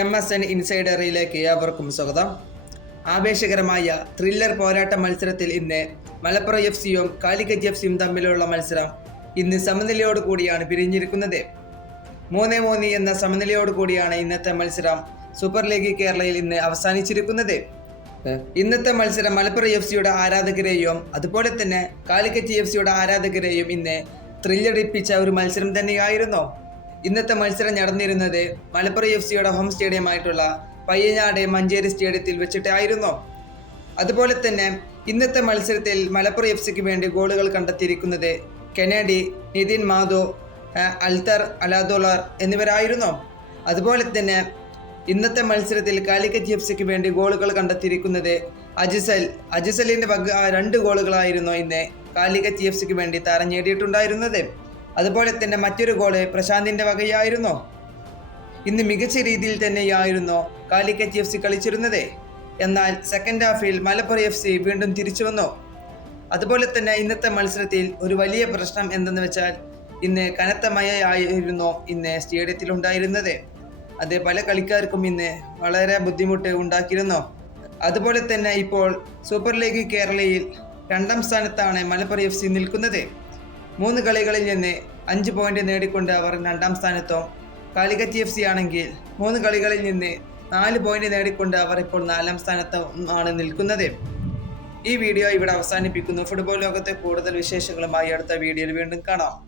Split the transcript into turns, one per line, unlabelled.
M S N ഇൻസൈഡറിയിലേക്ക് ഏവർക്കും സ്വാഗതം. ആവേശകരമായ ത്രില്ലർ പോരാട്ട മത്സരത്തിൽ ഇന്ന് മലപ്പുറം എഫ് സിയും കാലിക്കറ്റ് എഫ് സിയും തമ്മിലുള്ള മത്സരം ഇന്ന് സമനിലയോട് കൂടിയാണ് പിരിഞ്ഞിരിക്കുന്നത്. മൂന്ന് മൂന്ന് എന്ന സമനിലയോട് കൂടിയാണ് ഇന്നത്തെ മത്സരം സൂപ്പർ ലീഗ് കേരളയിൽ ഇന്ന് അവസാനിച്ചിരിക്കുന്നത്. ഇന്നത്തെ മത്സരം മലപ്പുറം എഫ് സിയുടെ ആരാധകരെയും അതുപോലെ തന്നെ കാലിക്കറ്റ് എഫ് സിയുടെ ആരാധകരെയും ഇന്ന് ത്രില്ലടിപ്പിച്ച ഒരു മത്സരം തന്നെയായിരുന്നു. ഇന്നത്തെ മത്സരം നടന്നിരുന്നത് മലപ്പുറം എഫ് സിയുടെ ഹോം സ്റ്റേഡിയമായിട്ടുള്ള പയ്യനാട് മഞ്ചേരി സ്റ്റേഡിയത്തിൽ വെച്ചിട്ടായിരുന്നു അതുപോലെ തന്നെ ഇന്നത്തെ മത്സരത്തിൽ മലപ്പുറം എഫ് സിക്ക് വേണ്ടി ഗോളുകൾ കണ്ടെത്തിയിരിക്കുന്നത് കെനഡി നിതിൻ മാധോ അൽത്തർ അലാദോളർ എന്നിവരായിരുന്നു. അതുപോലെ തന്നെ ഇന്നത്തെ മത്സരത്തിൽ കാലിക്കറ്റ് എഫ് സിക്ക് വേണ്ടി ഗോളുകൾ കണ്ടെത്തിയിരിക്കുന്നത് അജിസൽ. അജിസലിന്റെ വക രണ്ട് ഗോളുകളായിരുന്നു ഇന്ന് കാലിക്കറ്റ് എഫ് സിക്ക് വേണ്ടി താരം നേടിയിട്ടുണ്ടായിരുന്നത്. അതുപോലെ തന്നെ മറ്റൊരു ഗോൾ പ്രശാന്തിന്റെ വകയായിരുന്നോ. ഇന്ന് മികച്ച രീതിയിൽ തന്നെയായിരുന്നോ കാലിക്കറ്റ് എഫ് സി കളിച്ചിരുന്നത്. എന്നാൽ സെക്കൻഡ് ഹാഫിൽ മലപ്പുറം എഫ് സി വീണ്ടും തിരിച്ചു വന്നു. അതുപോലെ തന്നെ ഇന്നത്തെ മത്സരത്തിൽ ഒരു വലിയ പ്രശ്നം എന്തെന്ന് വെച്ചാൽ ഇന്ന് കനത്ത മഴയായിരുന്നു ഇന്ന് സ്റ്റേഡിയത്തിൽ ഉണ്ടായിരുന്നത്. അത് പല കളിക്കാർക്കും ഇന്ന് വളരെ ബുദ്ധിമുട്ട് ഉണ്ടാക്കിയിരുന്നു. അതുപോലെ തന്നെ ഇപ്പോൾ സൂപ്പർ ലീഗ് കേരളയിൽ രണ്ടാം സ്ഥാനത്താണ് മലപ്പുറം എഫ് സി നിൽക്കുന്നത്. മൂന്ന് കളികളിൽ നിന്ന് അഞ്ച് പോയിന്റ് നേടിക്കൊണ്ട് അവർ രണ്ടാം സ്ഥാനത്തും. കാലിക്കറ്റ് എഫ് സി ആണെങ്കിൽ മൂന്ന് കളികളിൽ നിന്ന് നാല് പോയിന്റ് നേടിക്കൊണ്ട് അവർ ഇപ്പോൾ നാലാം സ്ഥാനത്തും ആണ് നിൽക്കുന്നത്. ഈ വീഡിയോ ഇവിടെ അവസാനിപ്പിക്കുന്നു. ഫുട്ബോൾ ലോകത്തെ കൂടുതൽ വിശേഷങ്ങളുമായി അടുത്ത വീഡിയോയിൽ വീണ്ടും കാണാം.